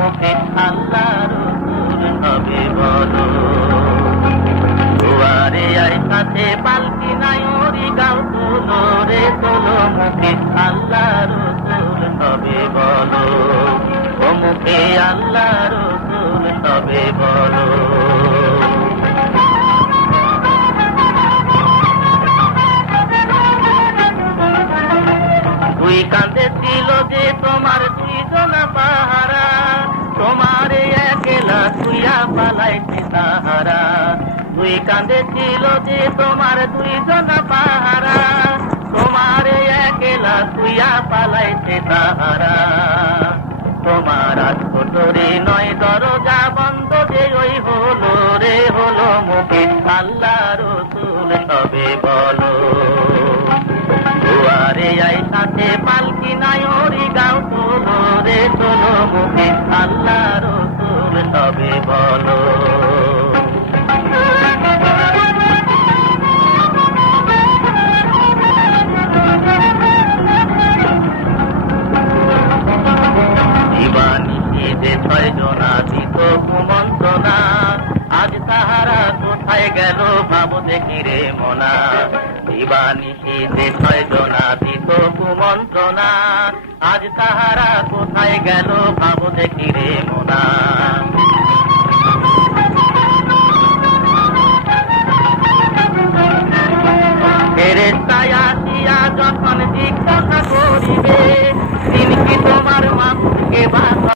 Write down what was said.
মুখে আল্লাহ রসুল হবে বলো। দুয়ারে আয় সাথে পালকি নাই ওরি গাও তোলো রে তোলো মুখে আল্লাহ রসুল হবে বলো। ও মুখে আল্লাহ রসুল হবে বলো। দুই কাঁধে ছিল যে তোমার দুইজন পাহারা, তোমার একলা শুইয়া পালাইছে তাহারা। দুই কাঁধে ছিল যে তোমার দুইজন পাহারা, তোমার একলা শুইয়া পালাইছে তাহারা। তোমার ছোটরে নয় দরজা বন্ধ যে ওই হলো রে হলো মুখে আল্লাহ রসুল হবে বলো। দুয়ারে আয় সাথে পালকি নাই ওরি গাও তোলো রে তোলো মুখে আল্লাহ রসুল হবে বলো। যে ছয় জনা দিত কুমন্ত্রণা, আজ তাহারা কোথায় গেল ভাব দেখি রে মনা। দিবানিশি যে ছয় জনা দিত কুমন্ত্রণা, আজ তাহারা কোথায় গেল ভাব দেখি রে মনা।